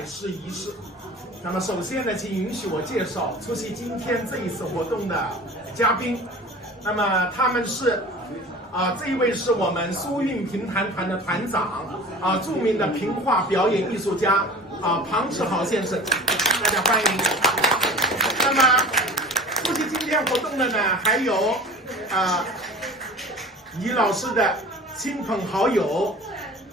拜师仪式。那么首先呢，请允许我介绍出席今天这一次活动的嘉宾。那么他们是这一位是我们苏韵评弹团的团长著名的评话表演艺术家庞志豪先生，大家欢迎。那么出席今天活动的呢，还有倪老师的亲朋好友，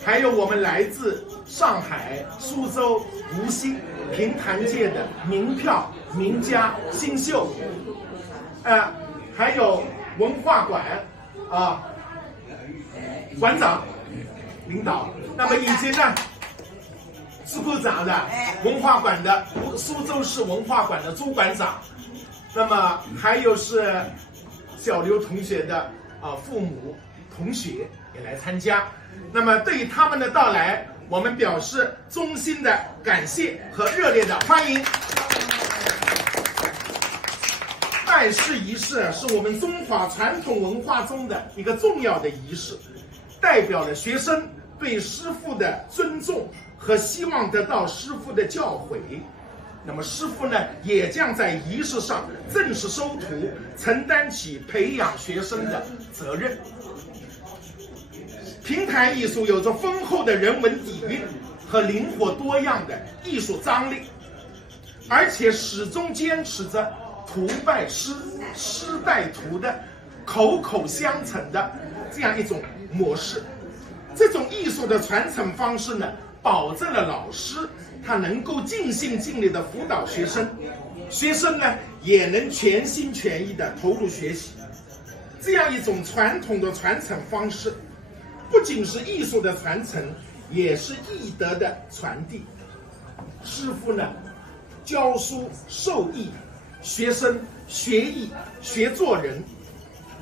还有我们来自上海、苏州、无锡评弹界的名票、名家、新秀，还有文化馆馆长、领导，那么以及呢支部长的文化馆的苏州市文化馆的朱馆长，那么还有是小刘同学的父母、同学也来参加。那么对于他们的到来，我们表示衷心的感谢和热烈的欢迎。拜师仪式是我们中华传统文化中的一个重要的仪式，代表了学生对师傅的尊重和希望得到师傅的教诲。那么师傅呢，也将在仪式上正式收徒，承担起培养学生的责任。评弹艺术有着丰厚的人文底蕴和灵活多样的艺术张力，而且始终坚持着徒拜师、师带徒的口口相承的这样一种模式。这种艺术的传承方式呢，保证了老师他能够尽心尽力的辅导学生，学生呢也能全心全意的投入学习。这样一种传统的传承方式，不仅是艺术的传承，也是艺德的传递。师傅呢教书授艺，学生学艺学做人。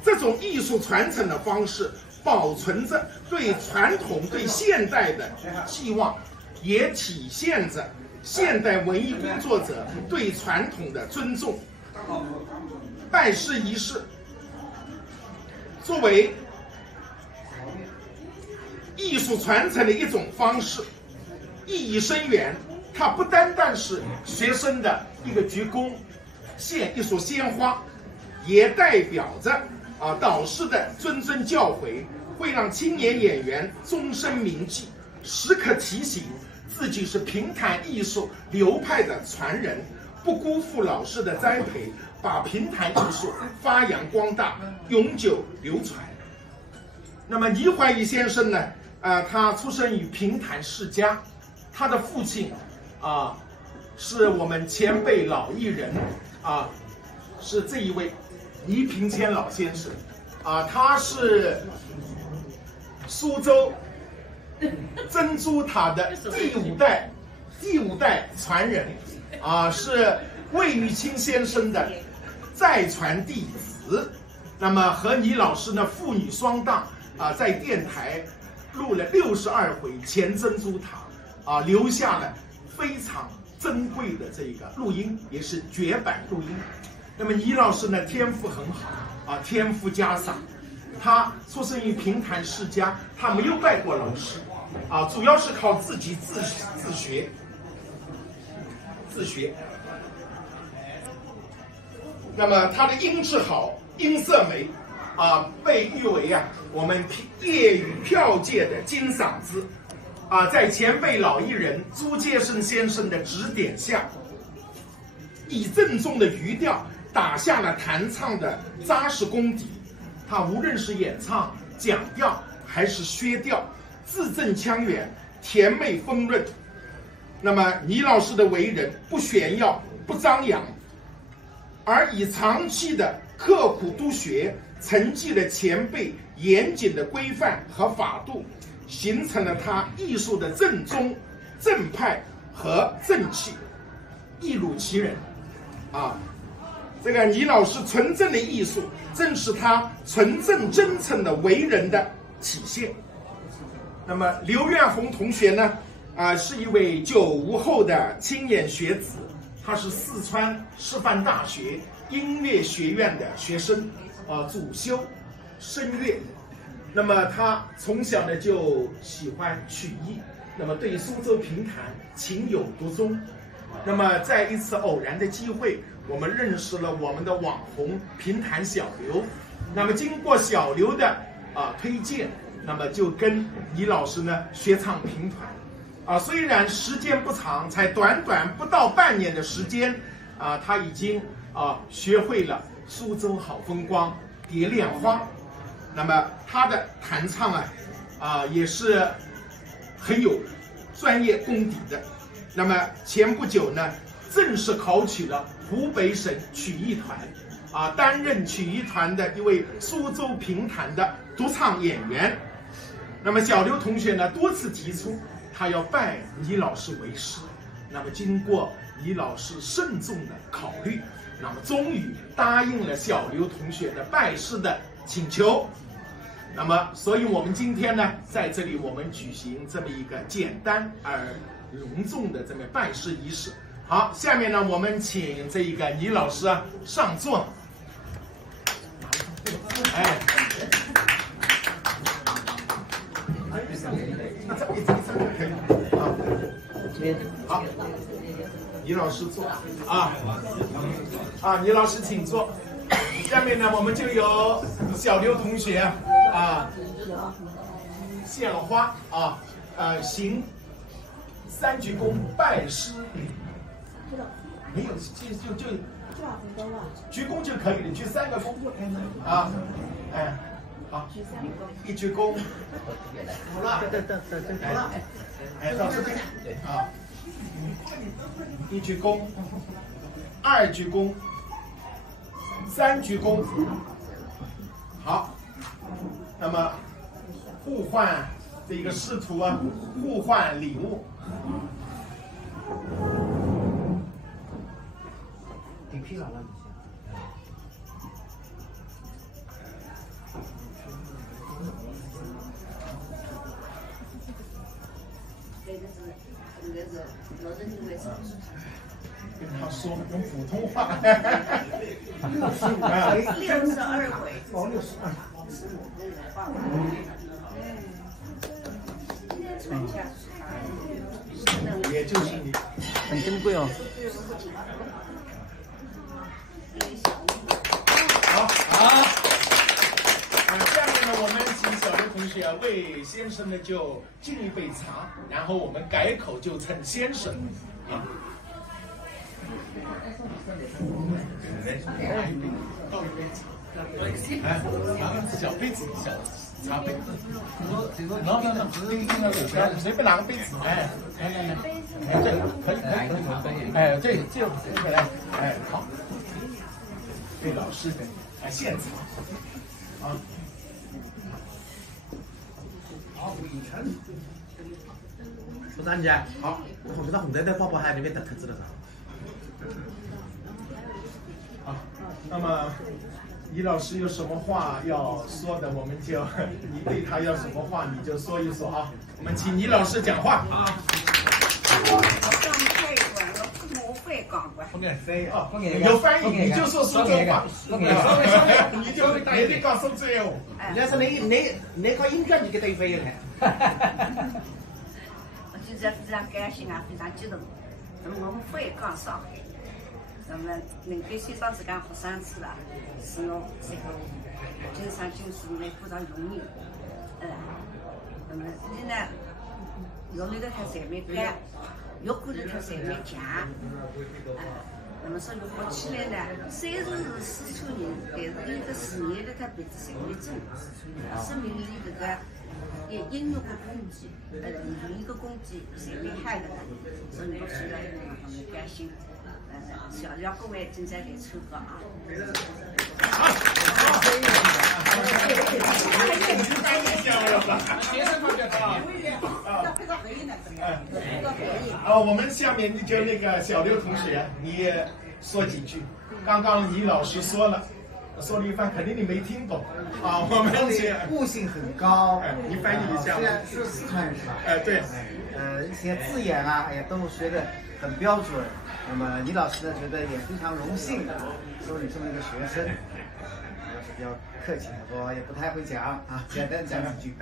这种艺术传承的方式保存着对传统对现代的寄望，也体现着现代文艺工作者对传统的尊重。拜师仪式作为艺术传承的一种方式，意义深远。它不单单是学生的一个鞠躬、献一束鲜花，也代表着导师的谆谆教诲，会让青年演员终身铭记，时刻提醒自己是评弹艺术流派的传人，不辜负老师的栽培，把评弹艺术发扬光大，永久流传。那么倪怀义先生呢，他出生于评弹世家，他的父亲是我们前辈老艺人是这一位倪平谦老先生他是苏州珍珠塔的第五代传人是魏玉清先生的再传弟子。那么和倪老师呢父女双档在电台录了62回前珍珠塔留下了非常珍贵的这个录音，也是绝版录音。那么倪老师呢天赋很好天赋家赏，他出生于评弹世家，他没有拜过老师主要是靠自己自学。那么他的音质好，音色美被誉为我们业余票界的金嗓子在前辈老艺人朱介胜先生的指点下，以正宗的语调打下了弹唱的扎实功底。他无论是演唱、讲调还是削调，字正腔圆，甜美丰润。那么倪老师的为人不炫耀不张扬，而以长期的刻苦督学承继了前辈严谨的规范和法度，形成了他艺术的正宗、正派和正气，一如其人这个倪老师纯正的艺术，正是他纯正真诚的为人的体现。那么刘远红同学呢是一位95后的青年学子，他是四川师范大学音乐学院的学生主修声乐。那么他从小呢就喜欢曲艺那么对苏州评弹情有独钟。那么在一次偶然的机会，我们认识了我们的网红评弹小刘。那么经过小刘的推荐，那么就跟倪老师呢学唱评弹。虽然时间不长，才短短不到半年的时间，他已经学会了苏州好风光、蝶恋花。那么他的弹唱也是很有专业功底的。那么前不久呢，正式考取了湖北省曲艺团，担任曲艺团的一位苏州评弹的独唱演员。那么小刘同学呢，多次提出他要拜倪老师为师。那么经过倪老师慎重的考虑，那么终于答应了小刘同学的拜师的请求。那么，所以我们今天呢，在这里我们举行这么一个简单而隆重的这么拜师仪式。好，下面呢，我们请这一个倪老师上座。好，倪老师坐倪老师请坐。下面呢，我们就由小刘同学献花行3鞠躬拜师。没有，就鞠躬就可以了，鞠3个躬好，1鞠躬，好了，好了，到这边1鞠躬，2鞠躬，3鞠躬，好，那么互换这个师徒互换礼物。顶批了跟他说用普通话。62回。也就是你，很珍贵哦。下面呢，我们请小刘同学为先生呢就敬一杯茶，然后我们改口就称先生倒一杯茶，小杯子，小茶杯。随便拿个杯子，来，对，可以，对，就来，好，对老师的现场好，部长姐，好，我们的红灯的泡泡还里面等特子了好，那么倪老师有什么话要说的，我们就你对他有什么话你就说一说我们请倪老师讲话有翻译你就说苏州话，你就你得讲苏州话。要是你考英语你给对飞了。我现在非常开心非常激动。那么我们会讲上海，那么能够先生自家学生子是我这个经常就是呢非常容易。那么现在有那个他才没干，有可能他才没讲。那么所以活起来呢，虽然是四川人，但是有的事业呢，他鼻子才会正，说明你这个音乐的功底，语言的功底才会害的，所以我虽然很开心，小廖各位正在来参加我们下面就那个小刘同学，你说几句。刚刚倪老师说了一番，肯定你没听懂我们悟性很高，你翻译一下。虽然是四川人是吧？对。一些字眼都学得很标准。那么倪老师呢，觉得也非常荣幸收你这么一个学生。要是比较客气，我也不太会讲简单讲几句。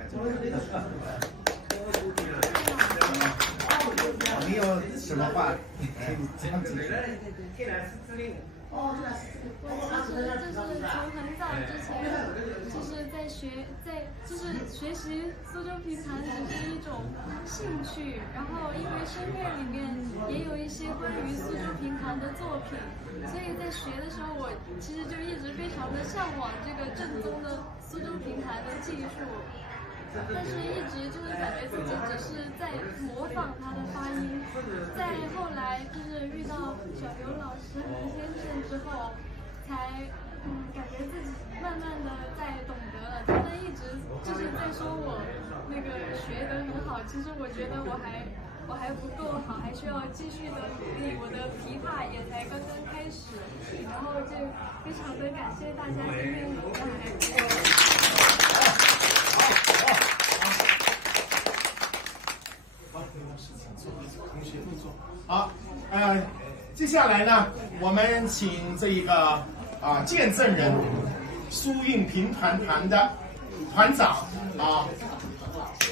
你有什么话可以讲几句？我其实就是从很早之前，就是就是学习苏州评弹只是一种兴趣，然后因为声乐里面也有一些关于苏州评弹的作品，所以在学的时候，我其实就一直非常的向往这个正宗的苏州评弹的技术。但是一直就是感觉自己只是在模仿他的发音，在后来就是遇到小刘老师和先生之后，才感觉自己慢慢的在懂得了。他们一直就是在说我那个学得很好，其实我觉得我还不够好，还需要继续的努力。我的琵琶也才刚刚开始，然后就非常的感谢大家今天能够来给我。好，接下来呢，我们请这一个见证人苏韵评团团的团长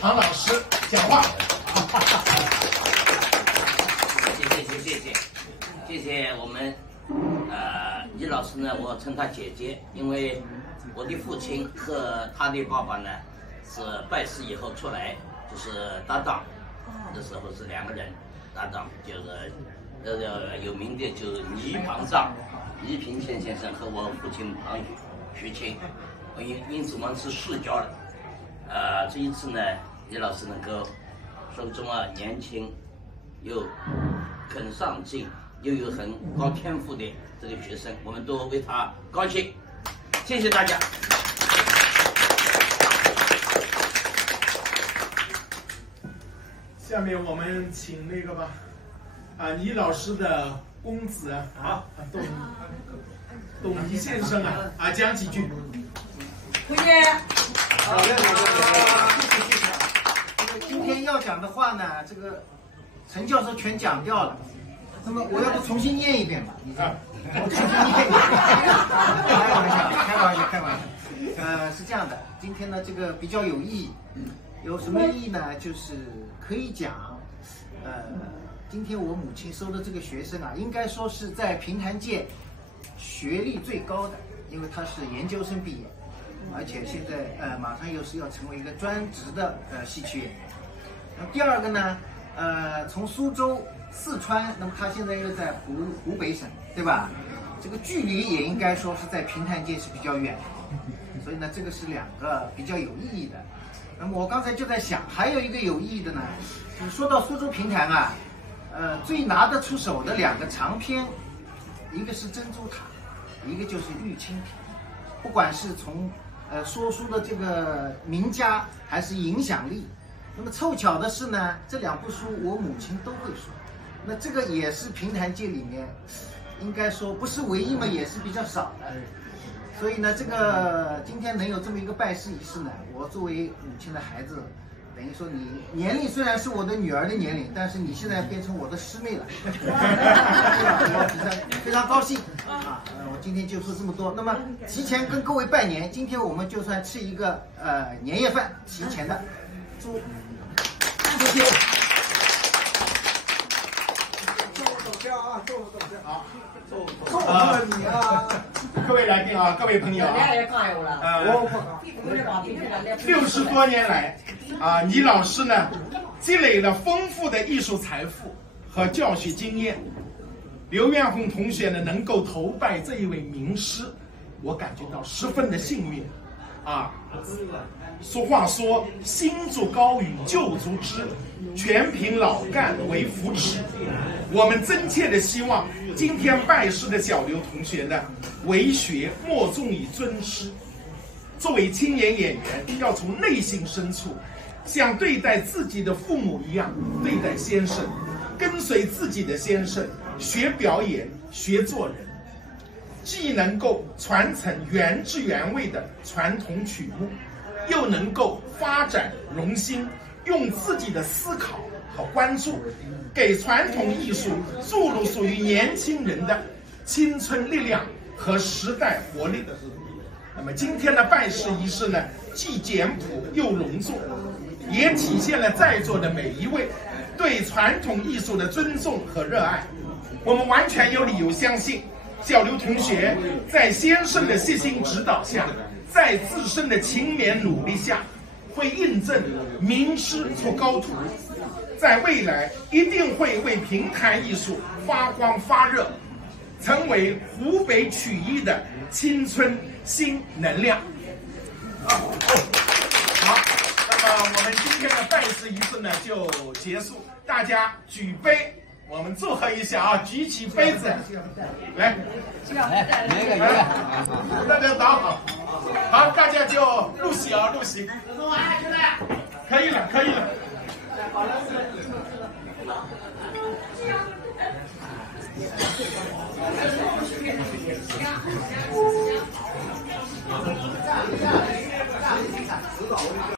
唐老师讲话。谢谢我们李老师呢，我称她姐姐，因为我的父亲和他的爸爸呢是拜师以后出来就是搭档，那时候是2个人搭档，就是有名的就是倪庞丈、倪平先生和我父亲庞徐清，因此我们是世交的。这一次呢，李老师能够收这么年轻又肯上进又有很高天赋的这个学生，我们都为他高兴。谢谢大家。下面我们请那个吧，倪老师的公子董倪先生讲几句。谢谢。今天要讲的话呢，这个陈教授全讲掉了。那么我要不重新念一遍吧？你我重新念一遍。开玩笑。是这样的，今天呢这个比较有意义。有什么意义呢？就是可以讲，今天我母亲收的这个学生应该说是在评弹界学历最高的，因为他是研究生毕业，而且现在马上又是要成为一个专职的戏曲演员。那第二个呢，从苏州、四川，那么他现在又在湖北省，对吧？这个距离也应该说是在评弹界是比较远的，所以呢，这个是2个比较有意义的。那么我刚才就在想，还有一个有意义的呢，就是说到苏州评弹最拿得出手的2个长篇，一个是珍珠塔，一个就是玉蜻蜓。不管是从说书的这个名家还是影响力，那么凑巧的是呢，这2部书我母亲都会说，那这个也是评弹界里面应该说不是唯一嘛，也是比较少的。所以呢，这个今天能有这么一个拜师仪式呢，我作为母亲的孩子，等于说你年龄虽然是我的女儿的年龄，但是你现在变成我的师妹了，我非常高兴我今天就说这么多。那么提前跟各位拜年，今天我们就算吃一个年夜饭，提前的，祝谢谢。好，你各位来宾各位朋友60多年来倪老师呢积累了丰富的艺术财富和教学经验。刘元红同学呢能够投拜这一位名师，我感觉到十分的幸运俗话说，新筑高屿旧筑枝，全凭老干为扶持。我们真切的希望今天拜师的小刘同学呢，为学莫重于尊师。作为青年演员，要从内心深处像对待自己的父母一样对待先生，跟随自己的先生学表演学做人，既能够传承原汁原味的传统曲目，又能够发展容心，用自己的思考和关注，给传统艺术注入属于年轻人的青春力量和时代活力。那么今天的拜师仪式呢，既简朴又隆重，也体现了在座的每一位对传统艺术的尊重和热爱。我们完全有理由相信，小刘同学在先生的悉心指导下，在自身的勤勉努力下，会印证名师出高徒，在未来一定会为评弹艺术发光发热，成为湖北曲艺的青春新能量。好，那么我们今天的拜师仪式呢就结束，大家举杯，我们祝贺一下啊！举起杯子，来，大家倒好，好，大家就入席啊，入席。可以了，可以了。好了。